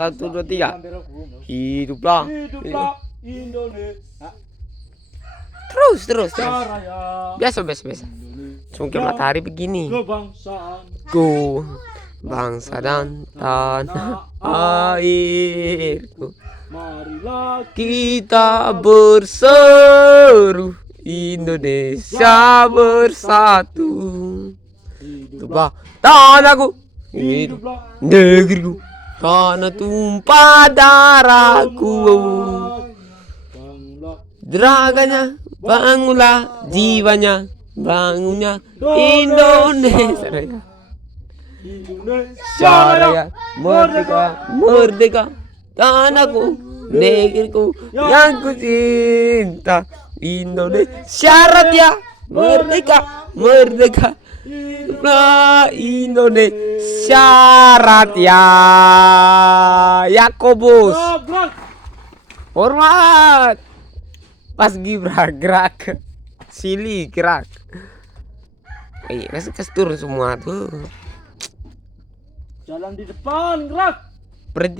1, 2, 3. Hiduplah. Hiduplah Indonesia Terus. Raya. Biasa. Mungkin matahari begini. Kebangsaan Ku bangsa dan tanah airku. marilah Kita berseru Indonesia bersatu. Hiduplah tanahku, hidup negeriku, tanah tumpah darahku. Deraganya, bangunlah jiwanya, bangunnya Indonesia Raya. Indonesia Raya, merdeka, tanahku, negeriku yang ku cinta. Indonesia Raya, merdeka, hiduplah Indonesia Raya. Yakobus, hormat. Pas Gibra gerak, Sili gerak. Kasih turun semua tuh. jalan di depan gerak. Berhenti